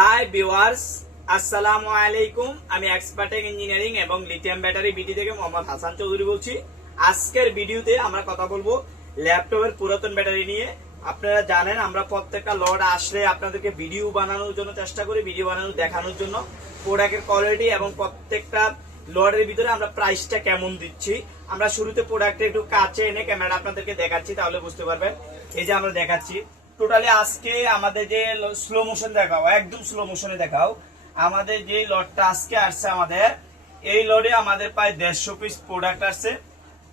Hi viewers, আসসালামু আলাইকুম। আমি এক্সপার্টেক ইঞ্জিনিয়ারিং এবং লিথিয়াম ব্যাটারি বিটি থেকে মোহাম্মদ হাসান চৌধুরী বলছি। আজকের ভিডিওতে আমরা কথা বলবো ল্যাপটপের পুরাতন ব্যাটারি নিয়ে। আপনারা জানেন আমরা প্রত্যেকটা লট আসলে আপনাদেরকে ভিডিও বানানোর জন্য চেষ্টা করি, ভিডিও বানানো দেখানোর জন্য প্রোডাক্টের কোয়ালিটি এবং প্রত্যেকটা লটের ভিতরে আমরা প্রাইসটা কেমন দিচ্ছি। আমরা শুরুতে প্রোডাক্টে একটু কাছে এনে ক্যামেরা আপনাদেরকে দেখাচ্ছি, তাহলে বুঝতে পারবেন। এই যে আমরা দেখাচ্ছি টোটালি আজকে আমাদের যে স্লো মোশন দেখাও, একদম স্লো মোশনে দেখাও। আমাদের যে লটটা আজকে আসছে, আমাদের এই লটে আমাদের প্রায় 150 পিস প্রোডাক্ট আসছে।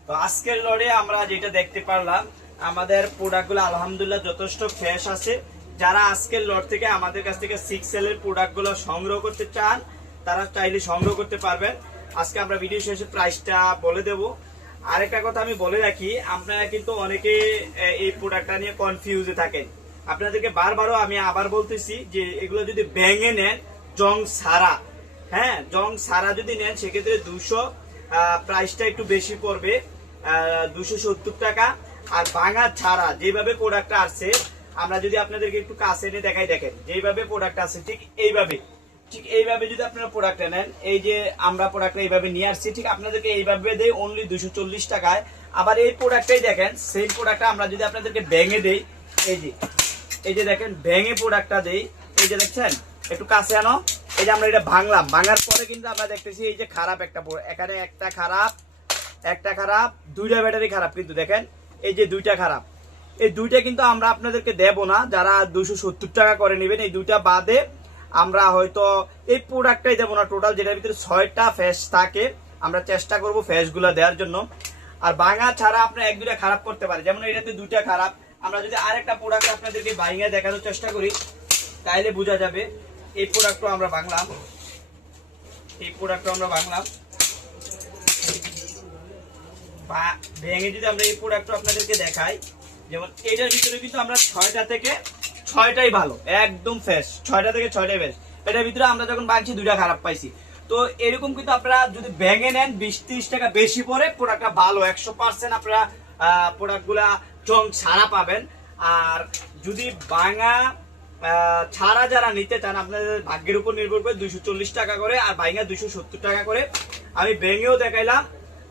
তো আজকের লটে আমরা যেটা দেখতে পারলাম, আমাদের প্রোডাক্টগুলো আলহামদুলিল্লাহ যথেষ্ট ফ্রেশ আছে। যারা আজকের লট থেকে আমাদের কাছ থেকে 6L এর প্রোডাক্টগুলো সংগ্রহ করতে চান, তারা চাইলে সংগ্রহ করতে পারবেন। আজকে আমরা ভিডিও শেষে প্রাইসটা বলে দেব। আরেকটা কথা আমি বলে রাখি, আপনারা কিন্তু অনেকে এই প্রোডাক্টটা নিয়ে কনফিউজে থাকেন। আপনাদেরকে বারবারও আমি আবার বলতেছি যে এগুলো যদি ভেঙে নেন জং ছাড়া, হ্যাঁ জং ছাড়া যদি নেন সেক্ষেত্রে 200 প্রাইসটা একটু বেশি পড়বে, 270 টাকা। আর ভাঙা ছাড়া যেভাবে প্রোডাক্টটা আসছে, আমরা যদি আপনাদেরকে একটু কাছে এনে দেখাই, দেখেন যেভাবে প্রোডাক্ট আছে ঠিক এইভাবে যদি আপনারা প্রোডাক্টটা নেন, এই যে আমরা প্রোডাক্টটা এইভাবে নিয়ে আসছি, ঠিক আপনাদেরকে এইভাবে দেই অনলি 240 টাকায়। আবার এই প্রোডাক্টটাই দেখেন, সেই প্রোডাক্টটা আমরা যদি আপনাদেরকে ভেঙে দেই, এই যে দেখেন ভেঙে প্রোডাক্টটা দেই, এই যে দেখছেন, একটু কাছে আনো। এই যে আমরা এটা ভাঙার পরে কিন্তু আমরা দেখতেছি এই যে খারাপ একটা, এখানে একটা খারাপ, দুইটা ব্যাটারি খারাপ, কিন্তু দেখেন এই যে দুইটা খারাপ, এই দুইটা কিন্তু আমরা আপনাদেরকে দেব না। যারা 270 টাকা করে নেবেন, এই দুইটা বাদে আমরা হয়তো এই প্রোডাক্টটাই দেবো না। টোটাল যেটার ভিতরে 6টা ফেস থাকে, আমরা চেষ্টা করবো ফেসগুলো দেওয়ার জন্য। আর ভাঙা ছাড়া আপনার এক দুইটা খারাপ করতে পারে, যেমন এটাতে দুইটা খারাপ। আমরা যদি আরেকটা প্রোডাক্ট আপনাদেরকে ভাঙা দেখানোর চেষ্টা করি, তাইলে বোঝা যাবে। এই প্রোডাক্টটা আমরা ভাঙলাম, ভেঙে যদি আমরা এই প্রোডাক্টটা আপনাদেরকে দেখাই, যেমন এটার ভিতরে কিন্তু আমরা 6টা থেকে 6টাই ভালো, একদম ফ্রেশ, 6টা থেকে 6টাই ফ্রেশ। এটার ভিতরে আমরা যখন ভাঙছি দুইটা খারাপ পাইছি। তো এরকম কিন্তু আপনারা যদি ভেঙে নেন 20-30 টাকা বেশি পরে প্রোডাক্টটা ভালো, 100% আপনারা প্রোডাক্টগুলা জং ছাড়া পাবেন। আর যদি ভাঙা ছাড়া যারা নিতে চান, আপনাদের ভাগ্যের উপর নির্ভর করে 240 টাকা করে, আর ভাঙা 270 টাকা করে। আমি ভেঙেও দেখাইলাম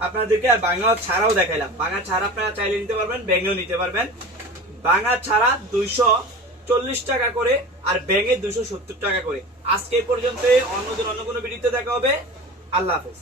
আপনাদেরকে, আর ভাঙা ছাড়াও দেখাইলাম। ভাঙা ছাড়া আপনারা চাইলে নিতে পারবেন, ভেঙেও নিতে পারবেন। ভাঙা ছাড়া 240 টাকা করে, আর ভেঙে 270 টাকা করে। আজকে এই পর্যন্ত, অন্য কোনো ভিডিওতে দেখা হবে। আল্লাহ হাফেজ।